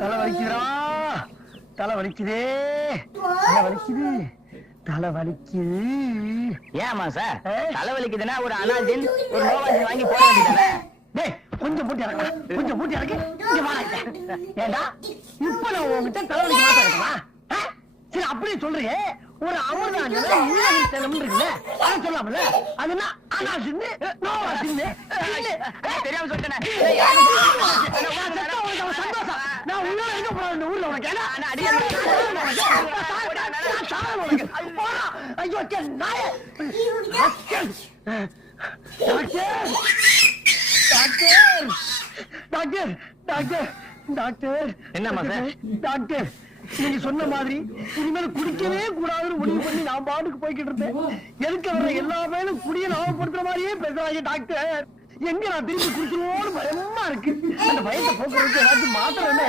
தலை வலிக்குதுடா, தலை வலிக்குதே, தலை வலிக்குது, தலை வலிக்குது. ஏமா சார் தலை வலிக்குதுன்னா ஒரு அனாஜின் ஒரு நோவாஜின் வாங்கி போட வேண்டியதானே? டேய் கொஞ்சம் மூட்டி இறக்கு, கொஞ்சம் மூட்டி இறக்கு. இங்க வா இங்க. ஏண்டா இப்ப நான் உன்கிட்ட தலை வலிக்கு மாத்த இருக்கமா? சரி அப்படியே சொல்றியே, ஒரு அமிர்தாஞ்சன நீலகிரி இருக்குல்ல, அதை சொல்லாமல அது என்ன அனாஜின்னு நோவாஜின்னு தெரியாம சொல்லிட்டேன். சந்தோஷம். நான் உள்ள இருக்க போறேன் இந்த ஊர்ல உனக்கு. ஐயோ நாய டாக்டர் டாக்டர் டாக்டர். என்னம்மா சார்? டாக்டர் நீங்க சொன்ன மாதிரி இனிமேல் குடிக்கவே கூடாதுன்னு முடிவு பண்ணி நான் பாட்டுக்கு போய்கிட்டு இருந்தேன். எதுக்கு வர்ற எல்லா பேரும் குடிய லாபப்படுத்துற மாதிரியே பேசுறாங்க டாக்டர். எங்க நான் திரும்பி குடிக்கணும்னு பயமா இருக்கு. அந்த பயத்தை போக்குறதுக்கு ஏதாச்சும் மாத்திரம் என்ன